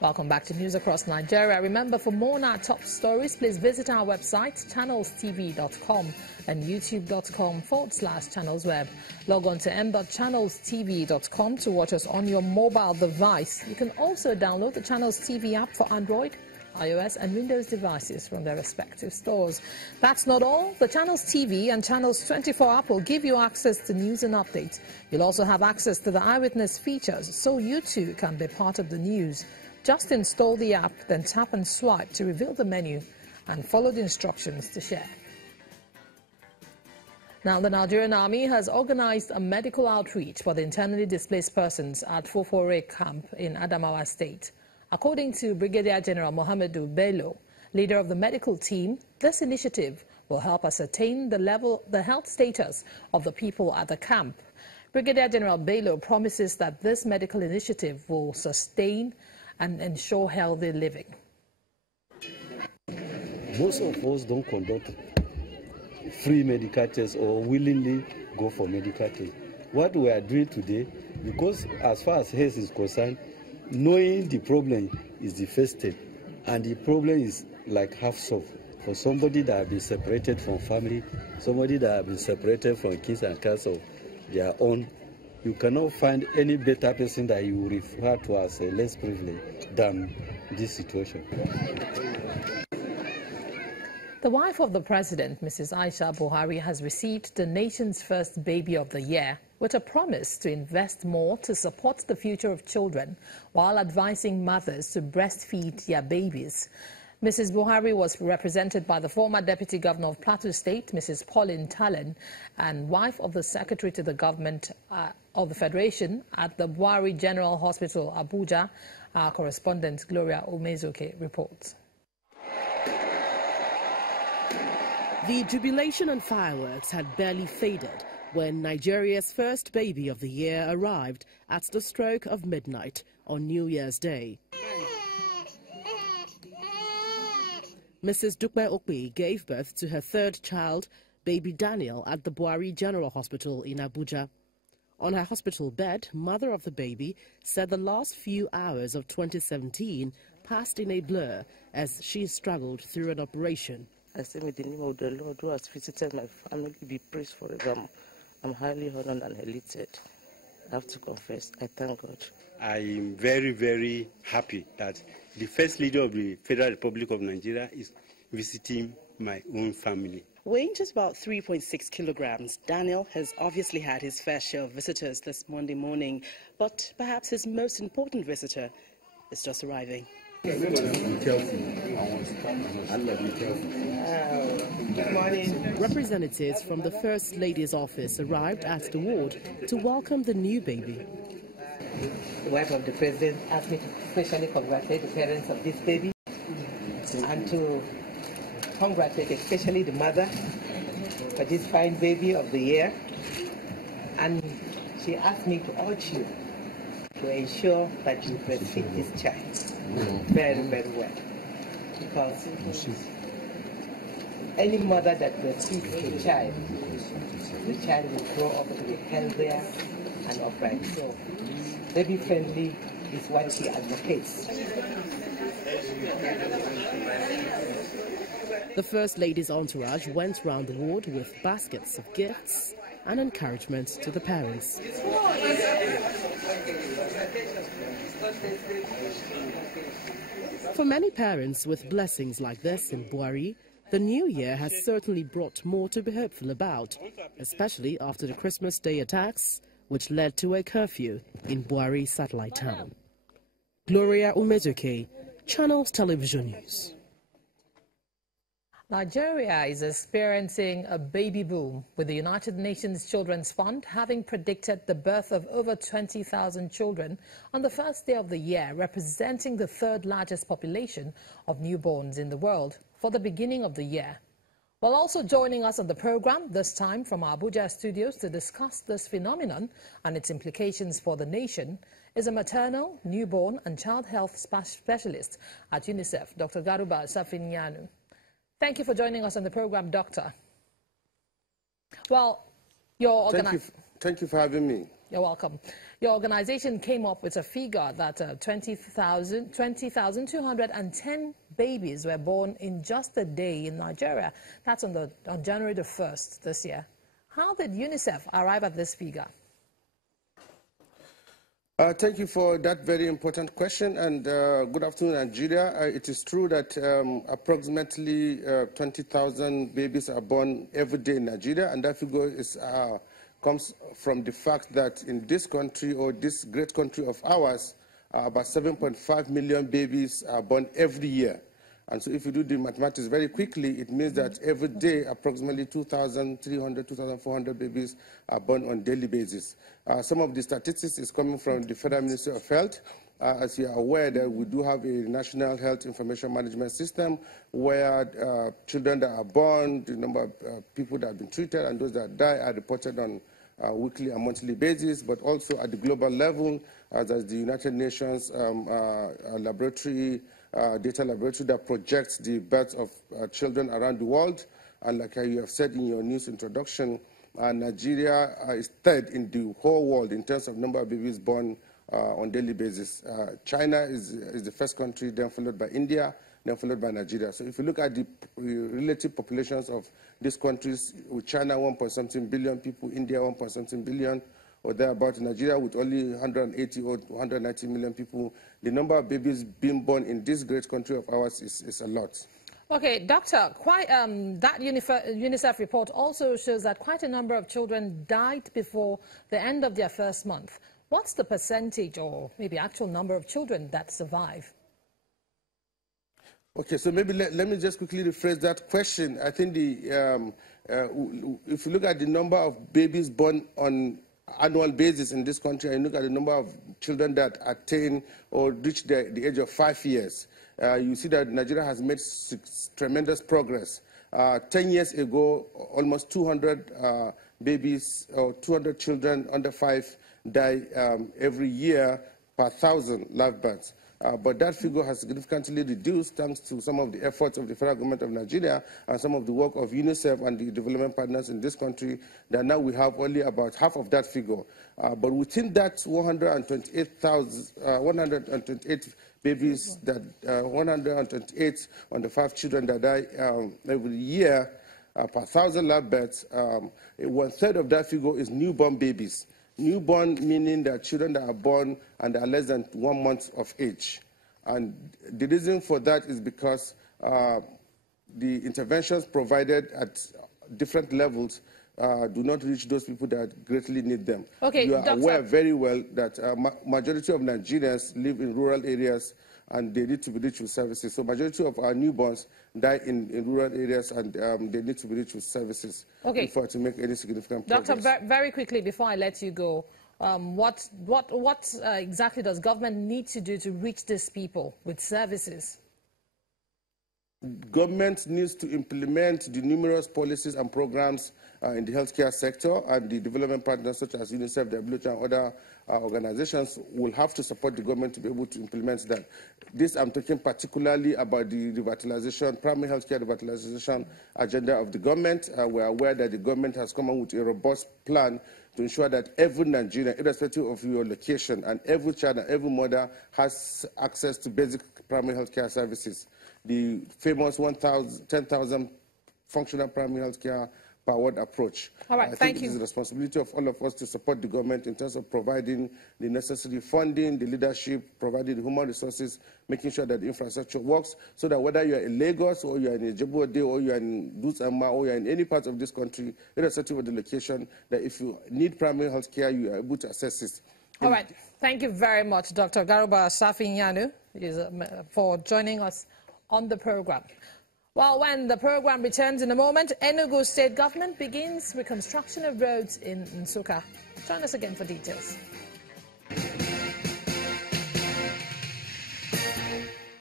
Welcome back to News Across Nigeria. Remember, for more on our top stories, please visit our website, channelstv.com and youtube.com/channelsweb. Log on to m.channelstv.com to watch us on your mobile device. You can also download the Channels TV app for Android, iOS and Windows devices from their respective stores. That's not all. The Channels TV and Channels 24 app will give you access to news and updates. You'll also have access to the eyewitness features, so you too can be part of the news. Just install the app, then tap and swipe to reveal the menu and follow the instructions to share. Now, the Nigerian Army has organized a medical outreach for the internally displaced persons at Fofore camp in Adamawa State. According to Brigadier General Mohamedou Bello, leader of the medical team, this initiative will help ascertain the health status of the people at the camp. Brigadier General Bello promises that this medical initiative will sustain and ensure healthy living. Most of us don't conduct free medical tests or willingly go for medical tests. What we are doing today, because as far as health is concerned, knowing the problem is the first step, and the problem is like half solved. For somebody that has been separated from family, somebody that has been separated from kids and cats of their own, you cannot find any better person that you refer to as a less privileged than this situation. The wife of the president, Mrs. Aisha Buhari, has received the nation's first baby of the year with a promise to invest more to support the future of children while advising mothers to breastfeed their babies. Mrs. Buhari was represented by the former Deputy Governor of Plateau State, Mrs. Pauline Talen, and wife of the Secretary to the Government of the Federation at the Buhari General Hospital, Abuja. Our correspondent, Gloria Umezuke, reports. The jubilation and fireworks had barely faded when Nigeria's first baby of the year arrived at the stroke of midnight on New Year's Day. Mrs. Dukme Okpi gave birth to her third child, baby Daniel, at the Buhari General Hospital in Abuja. On her hospital bed, mother of the baby said the last few hours of 2017 passed in a blur as she struggled through an operation. I say, may the name of the Lord who has visited my family be praised forever. I'm highly honored and elated. I have to confess, I thank God. I am very, very happy that the first leader of the Federal Republic of Nigeria is visiting my own family. Weighing just about 3.6 kilograms, Daniel has obviously had his fair share of visitors this Monday morning, but perhaps his most important visitor is just arriving. Good morning. Representatives from the First Lady's office arrived at the ward to welcome the new baby. The wife of the president asked me to especially congratulate the parents of this baby and to congratulate especially the mother for this fine baby of the year. And she asked me to urge you to ensure that you breastfeed this child very, very well. Because any mother that breastfeeds the child will grow up to be healthier and upright. So, baby friendly is what she advocates. The First Lady's entourage went round the ward with baskets of gifts and encouragement to the parents. For many parents with blessings like this in Buhari, the new year has certainly brought more to be hopeful about, especially after the Christmas Day attacks, which led to a curfew in Buhari satellite town. Gloria Umezuke, Channels Television News. Nigeria is experiencing a baby boom, with the United Nations Children's Fund having predicted the birth of over 20,000 children on the first day of the year, representing the third largest population of newborns in the world for the beginning of the year. While also joining us on the program, this time from our Abuja studios to discuss this phenomenon and its implications for the nation, is a maternal, newborn and child health specialist at UNICEF, Dr. Garuba Safinyanu. Thank you for joining us on the program, Doctor. Well, Thank you for having me. You're welcome. Your organization came up with a figure that 20,210 babies were born in just a day in Nigeria. That's on January the 1st this year. How did UNICEF arrive at this figure? Thank you for that very important question, and good afternoon, Nigeria. It is true that approximately 20,000 babies are born every day in Nigeria, and that figure comes from the fact that in this country, or this great country of ours, about 7.5 million babies are born every year. And so if you do the mathematics very quickly, it means that every day approximately 2,300, 2,400 babies are born on a daily basis. Some of the statistics is coming from the Federal Ministry of Health. As you are aware, that we do have a National Health Information Management System where children that are born, the number of people that have been treated, and those that die are reported on a weekly and monthly basis, but also at the global level, as the United Nations laboratory, data laboratory that projects the births of children around the world. And like you have said in your news introduction, Nigeria is third in the whole world in terms of number of babies born on a daily basis. China is the first country, then followed by India, then followed by Nigeria. So if you look at the relative populations of these countries, with China 1.something billion people, India 1.something billion, or thereabout, Nigeria with only 180 or 190 million people, the number of babies being born in this great country of ours is a lot. Okay, Doctor, that UNICEF report also shows that quite a number of children died before the end of their first month. What's the percentage or maybe actual number of children that survive? Okay, so maybe let me just quickly rephrase that question. I think if you look at the number of babies born on annual basis in this country, and look at the number of children that attain or reach the age of 5 years, you see that Nigeria has made tremendous progress. 10 years ago, almost 200 babies or 200 children under 5 die every year per 1,000 live births. But that figure has significantly reduced thanks to some of the efforts of the federal government of Nigeria and some of the work of UNICEF and the development partners in this country, that now we have only about half of that figure. But within that 128 babies, that 128 on the 5 children that die every year per 1,000 live births, 1/3 of that figure is newborn babies. Newborn meaning that children that are born and are less than 1 month of age. And the reason for that is because the interventions provided at different levels do not reach those people that greatly need them. Okay, you are aware very well that majority of Nigerians live in rural areas and they need to be reached with services. So majority of our newborns die in rural areas, and they need to be reached with services before to make any significant progress. Doctor, very quickly before I let you go, what exactly does government need to do to reach these people with services? Government needs to implement the numerous policies and programs in the healthcare sector, and the development partners such as UNICEF, WHO, and other organizations will have to support the government to be able to implement that. This, I'm talking particularly about the revitalization, primary healthcare revitalization agenda of the government. We are aware that the government has come up with a robust plan to ensure that every Nigerian, irrespective of your location, and every child and every mother has access to basic primary healthcare services. The famous 10,000 functional primary healthcare powered approach. All right, thank you. It is the responsibility of all of us to support the government in terms of providing the necessary funding, the leadership, providing the human resources, making sure that the infrastructure works, so that whether you are in Lagos or you are in Ejebode or you are in Dutch-Amma or you are in any part of this country, irrespective of the location, that if you need primary health care, you are able to access it. All right. Thank you very much, Dr. Garuba Shafinyanu, for joining us on the program. Well, when the program returns in a moment, Enugu State Government begins reconstruction of roads in Nsukka. Join us again for details.